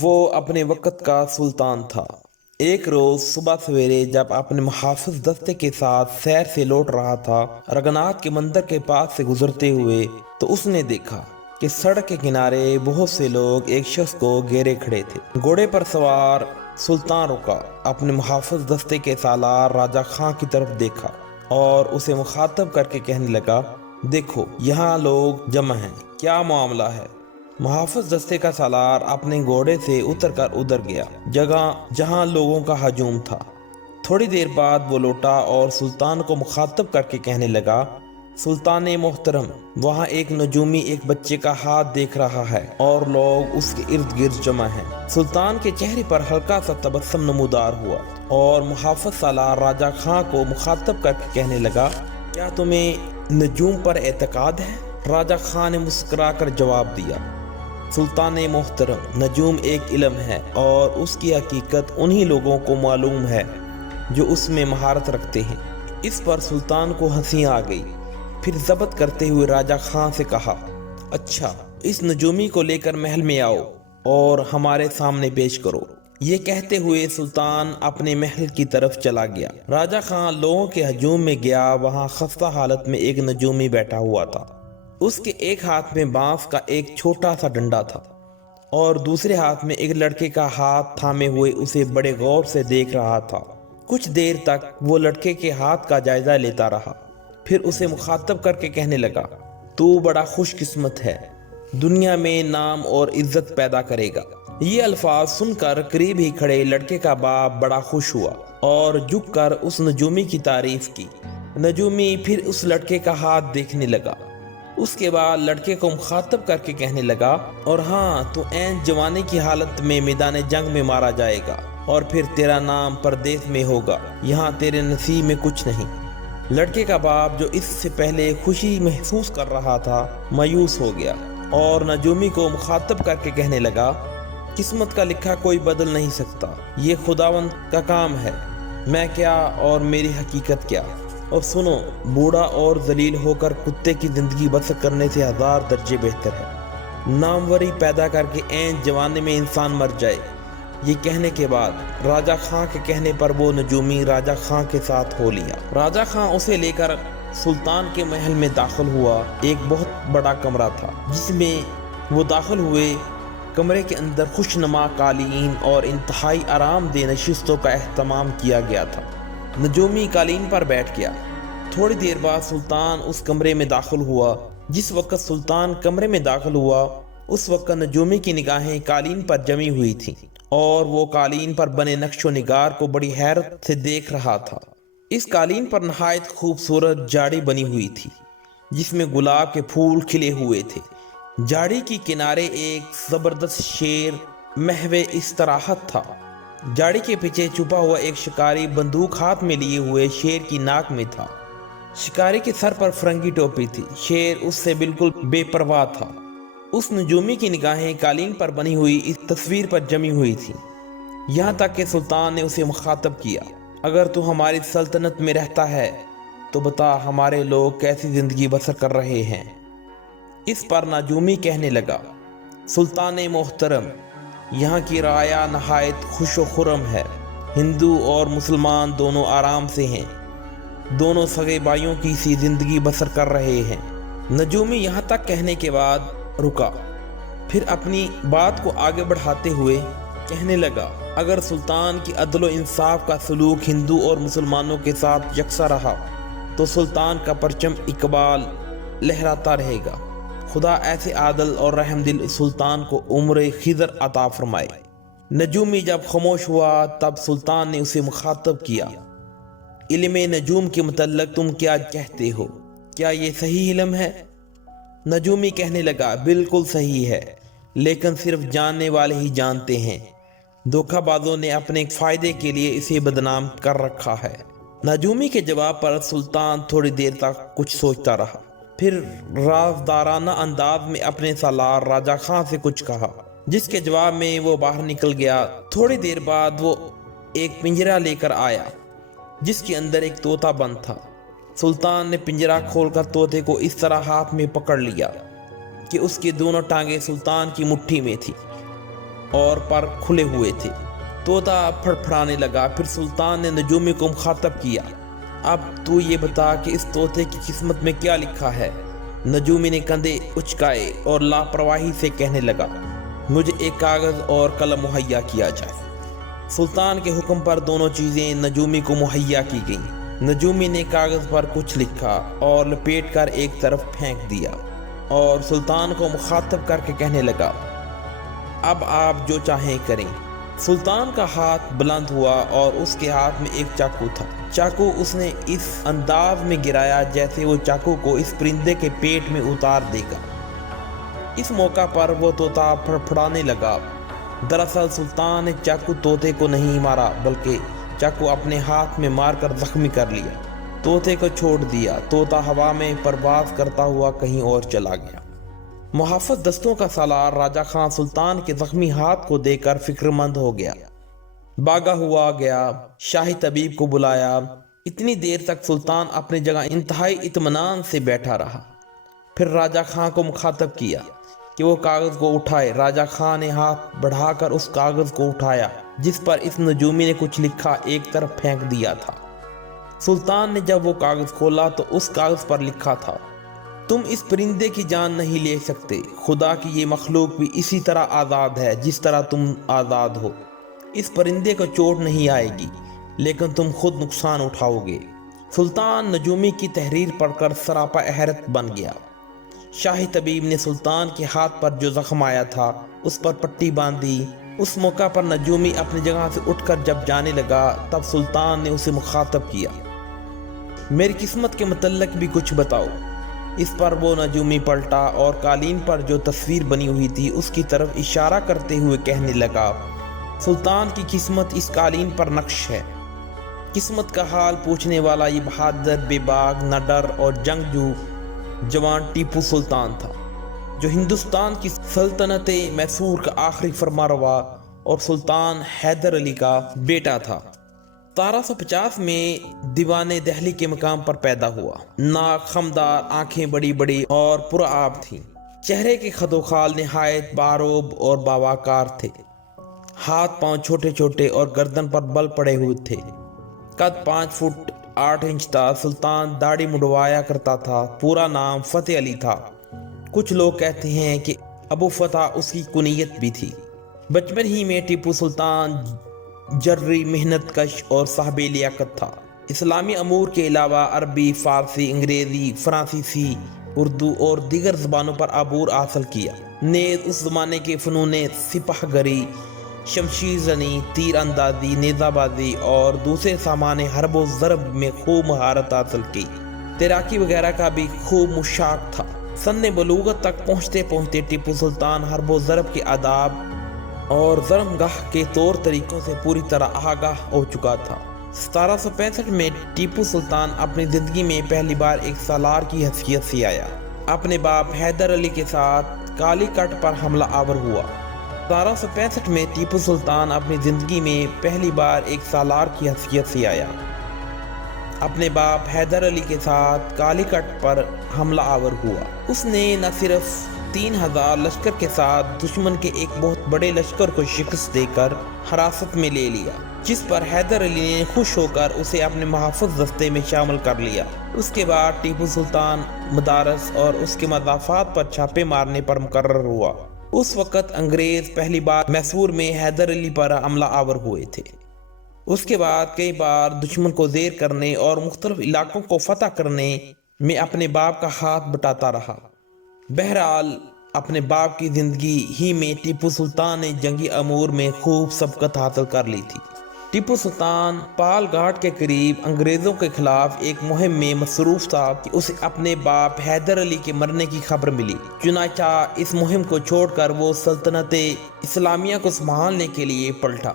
وہ اپنے وقت کا سلطان تھا۔ ایک روز صبح سویرے جب اپنے محافظ دستے کے ساتھ سیر سے لوٹ رہا تھا، رگنات کے مندر کے پاس سے گزرتے ہوئے تو اس نے دیکھا کہ سڑک کے کنارے بہت سے لوگ ایک شخص کو گھیرے کھڑے تھے۔ گھوڑے پر سوار سلطان رکا، اپنے محافظ دستے کے سالار راجہ خان کی طرف دیکھا اور اسے مخاطب کر کے کہنے لگا، دیکھو یہاں لوگ جمع ہیں، کیا معاملہ ہے؟ محافظ دستے کا سالار اپنے گھوڑے سے اتر کر ادھر گیا، جگہ جہاں لوگوں کا ہجوم تھا۔ تھوڑی دیر بعد وہ لوٹا اور سلطان کو مخاطب کر کے کہنے لگا، سلطان محترم، وہاں ایک نجومی ایک بچے کا ہاتھ دیکھ رہا ہے اور لوگ اس کے ارد گرد جمع ہیں۔ سلطان کے چہرے پر ہلکا سا تبسم نمودار ہوا اور محافظ سالار راجہ خان کو مخاطب کر کے کہنے لگا، کیا تمہیں نجوم پر اعتقاد ہے؟ راجہ خان نے مسکرا کر جواب دیا، سلطان محترم، نجوم ایک علم ہے اور اس کی حقیقت انہی لوگوں کو معلوم ہے جو اس میں مہارت رکھتے ہیں۔ اس پر سلطان کو ہنسی آ گئی، پھر ضبط کرتے ہوئے راجہ خان سے کہا، اچھا، اس نجومی کو لے کر محل میں آؤ اور ہمارے سامنے پیش کرو۔ یہ کہتے ہوئے سلطان اپنے محل کی طرف چلا گیا۔ راجہ خان لوگوں کے ہجوم میں گیا، وہاں خستہ حالت میں ایک نجومی بیٹھا ہوا تھا۔ اس کے ایک ہاتھ میں بانس کا ایک چھوٹا سا ڈنڈا تھا اور دوسرے ہاتھ میں ایک لڑکے کا ہاتھ تھامے ہوئے اسے بڑے غور سے دیکھ رہا تھا۔ کچھ دیر تک وہ لڑکے کے ہاتھ کا جائزہ لیتا رہا، پھر اسے مخاطب کر کے کہنے لگا، تو بڑا خوش قسمت ہے، دنیا میں نام اور عزت پیدا کرے گا۔ یہ الفاظ سن کر قریب ہی کھڑے لڑکے کا باپ بڑا خوش ہوا اور جھک کر اس نجومی کی تعریف کی۔ نجومی پھر اس لڑکے کا ہاتھ دیکھنے لگا، اس کے بعد لڑکے کو مخاطب کر کے کہنے لگا، اور ہاں، تو عین جوانی کی حالت میں میدان جنگ میں مارا جائے گا اور پھر تیرا نام پردیس میں ہوگا، یہاں تیرے نصیب میں کچھ نہیں۔ لڑکے کا باپ جو اس سے پہلے خوشی محسوس کر رہا تھا، مایوس ہو گیا اور نجومی کو مخاطب کر کے کہنے لگا، قسمت کا لکھا کوئی بدل نہیں سکتا، یہ خداوند کا کام ہے، میں کیا اور میری حقیقت کیا۔ اور سنو، بوڑھا اور ذلیل ہو کر کتے کی زندگی بسر کرنے سے 1000 درجے بہتر ہے۔ ناموری پیدا کر کے عین جوانے میں انسان مر جائے۔ یہ کہنے کے بعد راجہ خان کے کہنے پر وہ نجومی راجہ خان کے ساتھ ہو لیا۔ راجہ خان اسے لے کر سلطان کے محل میں داخل ہوا۔ ایک بہت بڑا کمرہ تھا جس میں وہ داخل ہوئے۔ کمرے کے اندر خوشنما قالین اور انتہائی آرام دہ نشستوں کا اہتمام کیا گیا تھا۔ نجومی قالین پر بیٹھ گیا۔ تھوڑی دیر بعد سلطان اس کمرے میں داخل ہوا۔ جس وقت سلطان کمرے میں داخل ہوا اس وقت نجومی کی نگاہیں قالین پر جمی ہوئی تھیں اور وہ قالین پر بنے نقش و نگار کو بڑی حیرت سے دیکھ رہا تھا۔ اس قالین پر نہایت خوبصورت جھاڑی بنی ہوئی تھی جس میں گلاب کے پھول کھلے ہوئے تھے۔ جھاڑی کی کنارے ایک زبردست شیر محو استراحت تھا۔ جھاڑی کے پیچھے چھپا ہوا ایک شکاری بندوق ہاتھ میں لیے ہوئے شیر کی ناک میں تھا۔ شکاری کے سر پر فرنگی ٹوپی تھی۔ شیر اس سے بالکل بے پرواہ تھا۔ اس نجومی کی نگاہیں قالین پر بنی ہوئی اس تصویر پر جمی ہوئی تھی، یہاں تک کہ سلطان نے اسے مخاطب کیا، اگر تو ہماری سلطنت میں رہتا ہے تو بتا ہمارے لوگ کیسی زندگی بسر کر رہے ہیں۔ اس پر نجومی کہنے لگا، سلطان محترم، یہاں کی رعایا نہایت خوش و خرم ہے، ہندو اور مسلمان دونوں آرام سے ہیں، دونوں سگے بھائیوں کی سی زندگی بسر کر رہے ہیں۔ نجومی یہاں تک کہنے کے بعد رکا، پھر اپنی بات کو آگے بڑھاتے ہوئے کہنے لگا، اگر سلطان کی عدل و انصاف کا سلوک ہندو اور مسلمانوں کے ساتھ یکساں رہا تو سلطان کا پرچم اقبال لہراتا رہے گا۔ خدا ایسے عادل اور رحم دل سلطان کو عمر خضر عطا فرمائے۔ نجومی جب خاموش ہوا تب سلطان نے اسے مخاطب کیا، علم نجوم کے متعلق تم کیا کہتے ہو؟ کیا یہ صحیح علم ہے؟ نجومی کہنے لگا، بالکل صحیح ہے، لیکن صرف جاننے والے ہی جانتے ہیں، دھوکہ بازوں نے اپنے فائدے کے لیے اسے بدنام کر رکھا ہے۔ نجومی کے جواب پر سلطان تھوڑی دیر تک کچھ سوچتا رہا، پھر رازدارانہ انداز میں اپنے سالار راجہ خان سے کچھ کہا، جس کے جواب میں وہ باہر نکل گیا۔ تھوڑی دیر بعد وہ ایک پنجرا لے کر آیا جس کے اندر ایک طوطا بند تھا۔ سلطان نے پنجرا کھول کر طوطے کو اس طرح ہاتھ میں پکڑ لیا کہ اس کی دونوں ٹانگیں سلطان کی مٹھی میں تھی۔ اور پر کھلے ہوئے تھے۔ طوطا پھڑپھڑانے لگا۔ پھر سلطان نے نجومی کو مخاطب کیا، اب تو یہ بتا کہ اس طوطے کی قسمت میں کیا لکھا ہے؟ نجومی نے کندھے اچکائے اور لاپرواہی سے کہنے لگا، مجھے ایک کاغذ اور قلم مہیا کیا جائے۔ سلطان کے حکم پر دونوں چیزیں نجومی کو مہیا کی گئیں۔ نجومی نے کاغذ پر کچھ لکھا اور لپیٹ کر ایک طرف پھینک دیا اور سلطان کو مخاطب کر کے کہنے لگا، اب آپ جو چاہیں کریں۔ سلطان کا ہاتھ بلند ہوا اور اس کے ہاتھ میں ایک چاقو تھا۔ چاقو اس نے اس انداز میں گرایا جیسے وہ چاقو کو اس پرندے کے پیٹ میں اتار دے گا۔ اس موقع پر وہ طوطا پھڑپھڑانے لگا۔ دراصل سلطان نے چاقو طوطے کو نہیں مارا بلکہ چاقو اپنے ہاتھ میں مار کر زخمی کر لیا۔ طوطے کو چھوڑ دیا۔ طوطا ہوا میں پرواز کرتا ہوا کہیں اور چلا گیا۔ محافظ دستوں کا سالار راجہ خان سلطان کے زخمی ہاتھ کو دیکھ کر فکر مند ہو گیا۔ بھاگا ہوا گیا، شاہی طبیب کو بلایا۔ اتنی دیر تک سلطان اپنی جگہ انتہائی اطمینان سے بیٹھا رہا۔ پھر راجہ خان کو مخاطب کیا کہ وہ کاغذ کو اٹھائے۔ راجہ خان نے ہاتھ بڑھا کر اس کاغذ کو اٹھایا جس پر اس نجومی نے کچھ لکھا ایک طرف پھینک دیا تھا۔ سلطان نے جب وہ کاغذ کھولا تو اس کاغذ پر لکھا تھا، تم اس پرندے کی جان نہیں لے سکتے۔ خدا کی یہ مخلوق بھی اسی طرح آزاد ہے جس طرح تم آزاد ہو۔ اس پرندے کو چوٹ نہیں آئے گی لیکن تم خود نقصان اٹھاؤ گے۔ سلطان نجومی کی تحریر پڑھ کر سراپا حیرت بن گیا۔ شاہی طبیب نے سلطان کے ہاتھ پر جو زخم آیا تھا اس پر پٹی باندھی۔ اس موقع پر نجومی اپنی جگہ سے اٹھ کر جب جانے لگا تب سلطان نے اسے مخاطب کیا، میری قسمت کے متعلق بھی کچھ بتاؤ۔ اس پر وہ نجومی پلٹا اور قالین پر جو تصویر بنی ہوئی تھی اس کی طرف اشارہ کرتے ہوئے کہنے لگا، سلطان کی قسمت اس قالین پر نقش ہے۔ قسمت کا حال پوچھنے والا یہ بہادر، بے باک، نڈر اور جنگجو جوان ٹیپو سلطان تھا، جو ہندوستان کی سلطنت میسور کا آخری فرمانروا اور سلطان حیدر علی کا بیٹا تھا۔ 1750 میں دیوان دہلی کے مقام پر پیدا ہوا۔ ناک خمدار، آنکھیں بڑی بڑی اور پرآب تھیں۔ چہرے کے خد و خال نہایت باروب اور باوقار تھے۔ ہاتھ پاؤں چھوٹے چھوٹے اور گردن پر بل پڑے ہوئے تھے۔ قد 5 فٹ 8 انچ تھا۔ سلطان داڑھی مڈوایا کرتا تھا۔ پورا نام فتح علی تھا۔ کچھ لوگ کہتے ہیں کہ ابو فتح اس کی کنیت بھی تھی۔ بچپن ہی میں ٹیپو سلطان جرری، محنت کش اور صاحب لیاقت تھا۔ اسلامی امور کے علاوہ عربی، فارسی، انگریزی، فرانسیسی، اردو اور دیگر زبانوں پر عبور حاصل کیا۔ نیز اس زمانے کے فنون سپہ گری، شمشیر زنی، تیر اندازی، نیزہ بازی اور دوسرے سامان حرب و ضرب میں خوب مہارت حاصل کی۔ تیراکی وغیرہ کا بھی خوب مشاق تھا۔ سن بلوغت تک پہنچتے پہنچتے ٹیپو سلطان حرب و ضرب کے آداب اور ضربگاہ کے طور طریقوں سے پوری طرح آگاہ ہو چکا تھا۔ 1765 میں ٹیپو سلطان اپنی زندگی میں پہلی بار ایک سالار کی حیثیت سے آیا۔ اپنے باپ حیدر علی کے ساتھ کالی کٹ پر حملہ آور ہوا۔ 1765 میں ٹیپو سلطان اپنی زندگی میں پہلی بار ایک سالار کی حیثیت سے آیا۔ اپنے باپ حیدر علی کے ساتھ کالی کٹ پر حملہ آور ہوا۔ اس نے نہ صرف 3000 لشکر کے ساتھ دشمن کے ایک بہت بڑے لشکر کو شکست دے کر حراست میں لے لیا، جس پر حیدر علی نے خوش ہو کر اسے اپنے محافظ دستے میں شامل کر لیا۔ اس کے بعد ٹیپو سلطان مدارس اور اس کے مضافات پر چھاپے مارنے پر مقرر ہوا۔ اس وقت انگریز پہلی بار میسور میں حیدر علی پر حملہ آور ہوئے تھے۔ اس کے بعد کئی بار دشمن کو زیر کرنے اور مختلف علاقوں کو فتح کرنے میں اپنے باپ کا ہاتھ بٹاتا رہا۔ بہرحال اپنے باپ کی زندگی ہی میں ٹیپو سلطان نے جنگی امور میں خوب سبقت حاصل کر لی تھی۔ ٹیپو سلطان پال گھاٹ کے قریب انگریزوں کے خلاف ایک مہم میں مصروف تھا کہ اسے اپنے باپ حیدر علی کے مرنے کی خبر ملی۔ چنانچہ اس مہم کو چھوڑ کر وہ سلطنت اسلامیہ کو سنبھالنے کے لیے پلٹا۔